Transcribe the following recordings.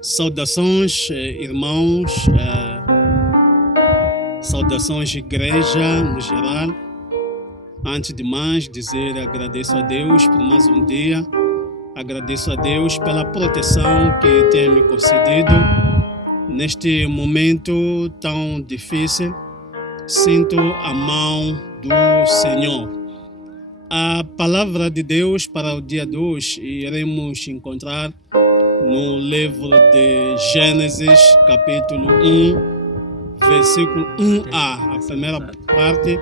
Saudações, irmãos, saudações, igreja no geral. Antes de mais dizer, agradeço a Deus por mais um dia, agradeço a Deus pela proteção que tem me concedido neste momento tão difícil. Sinto a mão do Senhor. A palavra de Deus para o dia de hoje iremos encontrar no livro de Gênesis, capítulo 1, versículo 1a, a primeira parte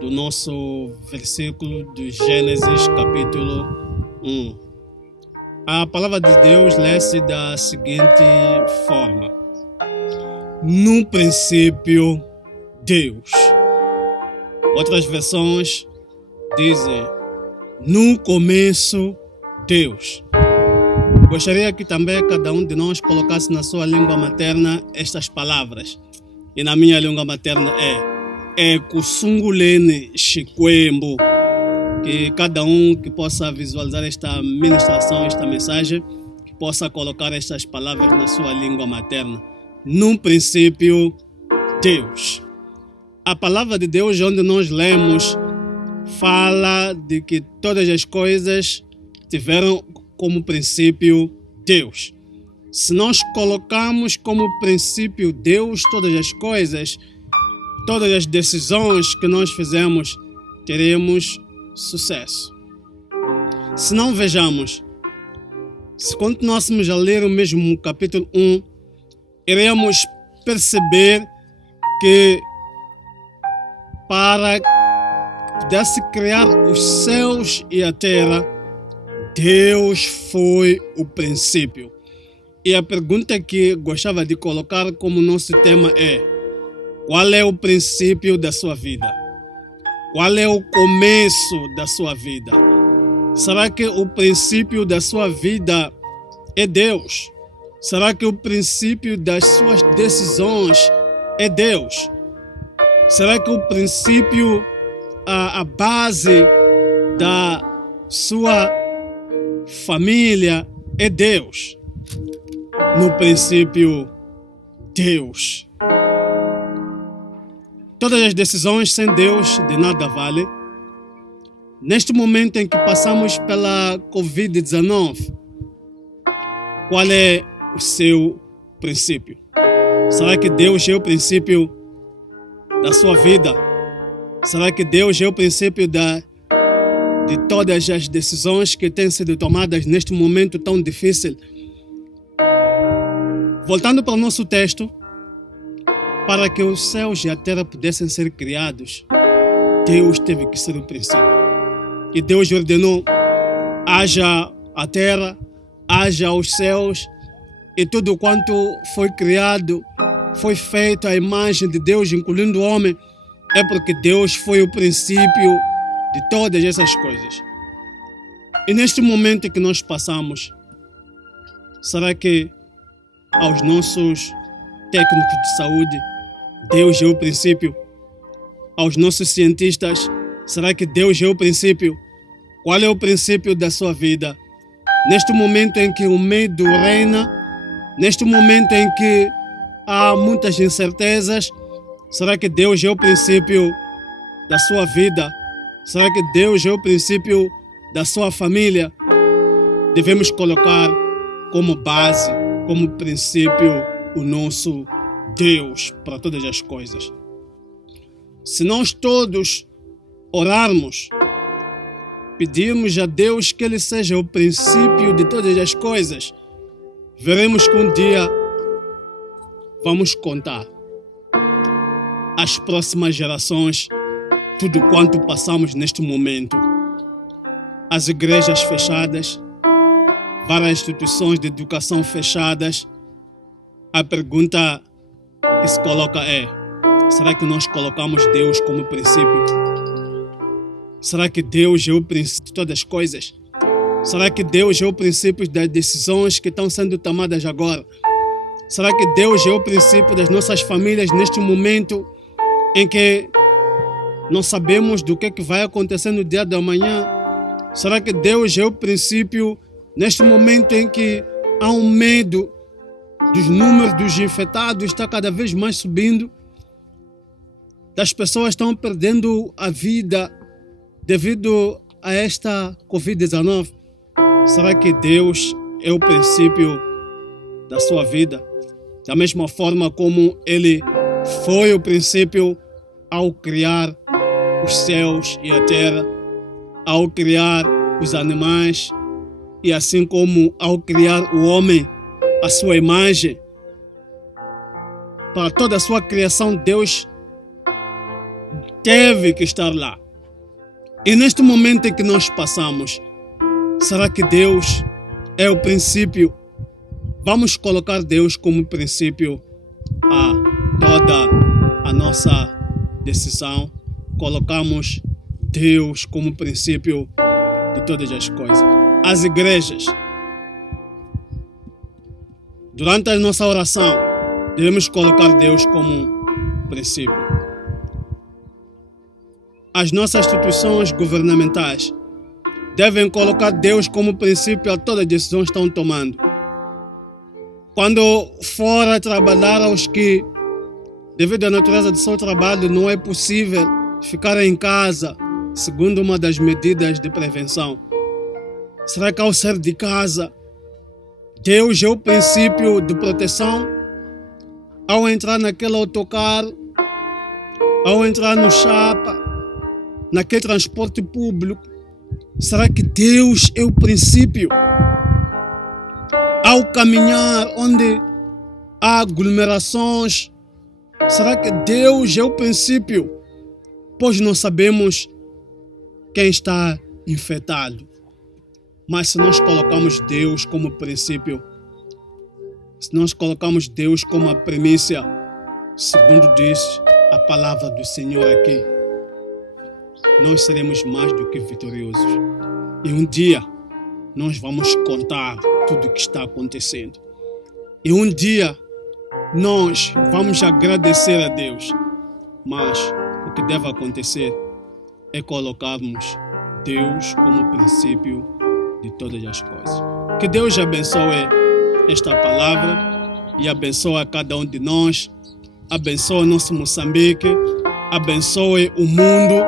do nosso versículo de Gênesis, capítulo 1. A palavra de Deus lê-se da seguinte forma: no princípio, Deus. Outras versões dizem: no começo, Deus. Gostaria que também cada um de nós colocasse na sua língua materna estas palavras. E na minha língua materna é Kusungulene Shikwembu. Que cada um que possa visualizar esta ministração, esta mensagem, que possa colocar estas palavras na sua língua materna. No princípio, Deus. A palavra de Deus, onde nós lemos, fala de que todas as coisas tiveram como princípio Deus. Se nós colocamos como princípio Deus todas as coisas, todas as decisões que nós fizemos, teremos sucesso. Se não, vejamos, se continuássemos a ler o mesmo capítulo 1, iremos perceber que para que pudesse criar os céus e a terra, Deus foi o princípio. E a pergunta que gostava de colocar como nosso tema é: qual é o princípio da sua vida? Qual é o começo da sua vida? Será que o princípio da sua vida é Deus? Será que o princípio das suas decisões é Deus? Será que o princípio, a base da sua família é Deus? No princípio, Deus. Todas as decisões sem Deus de nada vale. Neste momento em que passamos pela Covid-19, qual é o seu princípio? Será que Deus é o princípio da sua vida? Será que Deus é o princípio de todas as decisões que têm sido tomadas neste momento tão difícil? Voltando para o nosso texto, para que os céus e a terra pudessem ser criados, Deus teve que ser o princípio. E Deus ordenou: haja a terra, haja os céus, e tudo quanto foi criado foi feito à imagem de Deus, incluindo o homem, é porque Deus foi o princípio de todas essas coisas. E neste momento que nós passamos, será que aos nossos técnicos de saúde, Deus é o princípio? Aos nossos cientistas, será que Deus é o princípio? Qual é o princípio da sua vida? Neste momento em que o medo reina, neste momento em que há muitas incertezas, será que Deus é o princípio da sua vida? Será que Deus é o princípio da sua família? Devemos colocar como base, como princípio, o nosso Deus para todas as coisas. Se nós todos orarmos, pedirmos a Deus que Ele seja o princípio de todas as coisas, veremos que um dia vamos contar às próximas gerações tudo quanto passamos neste momento. As igrejas fechadas, várias instituições de educação fechadas. A pergunta que se coloca é: será que nós colocamos Deus como princípio? Será que Deus é o princípio de todas as coisas? Será que Deus é o princípio das decisões que estão sendo tomadas agora? Será que Deus é o princípio das nossas famílias neste momento em que não sabemos do que vai acontecer no dia de amanhã? Será que Deus é o princípio neste momento em que há um medo dos números dos infectados está cada vez mais subindo. As pessoas estão perdendo a vida devido a esta Covid-19. Será que Deus é o princípio da sua vida? Da mesma forma como Ele foi o princípio ao criar os céus e a terra, ao criar os animais e assim como ao criar o homem, a sua imagem. Para toda a sua criação, Deus teve que estar lá. E neste momento em que nós passamos, será que Deus é o princípio? Vamos colocar Deus como princípio a toda a nossa decisão. Colocamos Deus como princípio de todas as coisas. As igrejas, durante a nossa oração, devemos colocar Deus como princípio. As nossas instituições governamentais devem colocar Deus como princípio a todas as decisões que estão tomando. Quando for a trabalhar aos que, devido à natureza do seu trabalho, não é possível ficar em casa, segundo uma das medidas de prevenção. Será que ao sair de casa, Deus é o princípio de proteção? Ao entrar naquele autocarro, ao entrar no chapa, naquele transporte público, será que Deus é o princípio? Ao caminhar onde há aglomerações, será que Deus é o princípio? Pois não sabemos quem está infectado. Mas se nós colocamos Deus como princípio, se nós colocamos Deus como a premissa, segundo diz a palavra do Senhor aqui, nós seremos mais do que vitoriosos. E um dia nós vamos contar tudo o que está acontecendo. E um dia nós vamos agradecer a Deus. Mas o que deve acontecer é colocarmos Deus como princípio de todas as coisas. Que Deus abençoe esta palavra e abençoe a cada um de nós. Abençoe o nosso Moçambique. Abençoe o mundo.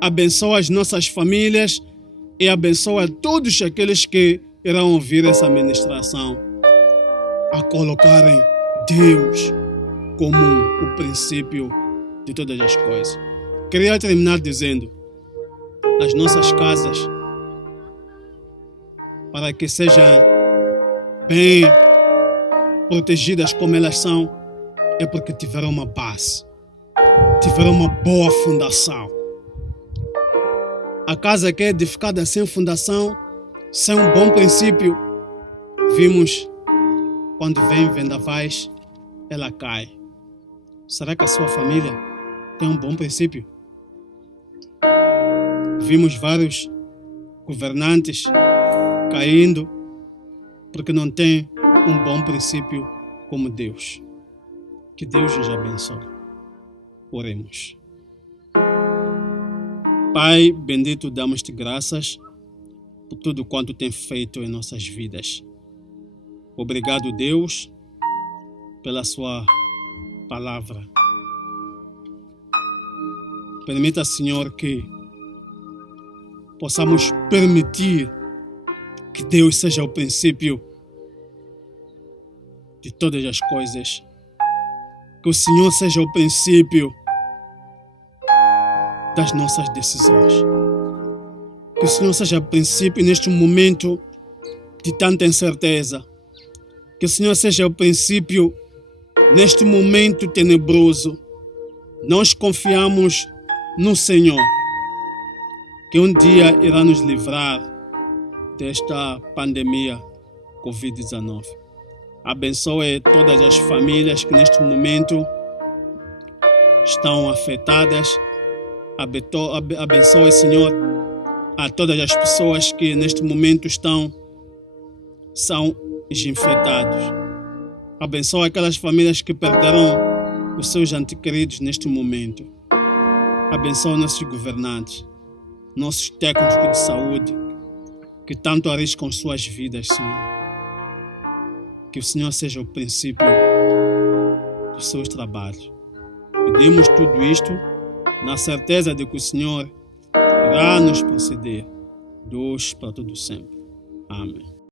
Abençoe as nossas famílias e abençoe a todos aqueles que irão ouvir essa ministração a colocarem Deus como o princípio de todas as coisas. Queria terminar dizendo: as nossas casas, para que sejam bem protegidas como elas são, é porque tiveram uma base, tiveram uma boa fundação. A casa que é edificada sem fundação, sem um bom princípio, vimos quando vem vendavais, ela cai. Será que a sua família tem um bom princípio? Vimos vários governantes caindo porque não tem um bom princípio como Deus. Que Deus nos abençoe. Oremos. Pai bendito, damos-te graças por tudo quanto tem feito em nossas vidas. Obrigado, Deus, pela sua palavra. Permita, Senhor, que possamos permitir que Deus seja o princípio de todas as coisas. Que o Senhor seja o princípio das nossas decisões. Que o Senhor seja o princípio neste momento de tanta incerteza. Que o Senhor seja o princípio neste momento tenebroso. Nós confiamos no Senhor, que um dia irá nos livrar desta pandemia Covid-19. Abençoe todas as famílias que neste momento estão afetadas. Abençoe, Senhor, a todas as pessoas que neste momento são infectados. Abençoe aquelas famílias que perderam os seus entes queridos neste momento. Abençoe nossos governantes, nossos técnicos de saúde, que tanto arriscam suas vidas, Senhor. Que o Senhor seja o princípio dos seus trabalhos. Pedimos tudo isto na certeza de que o Senhor irá nos conceder de hoje para todo sempre. Amém.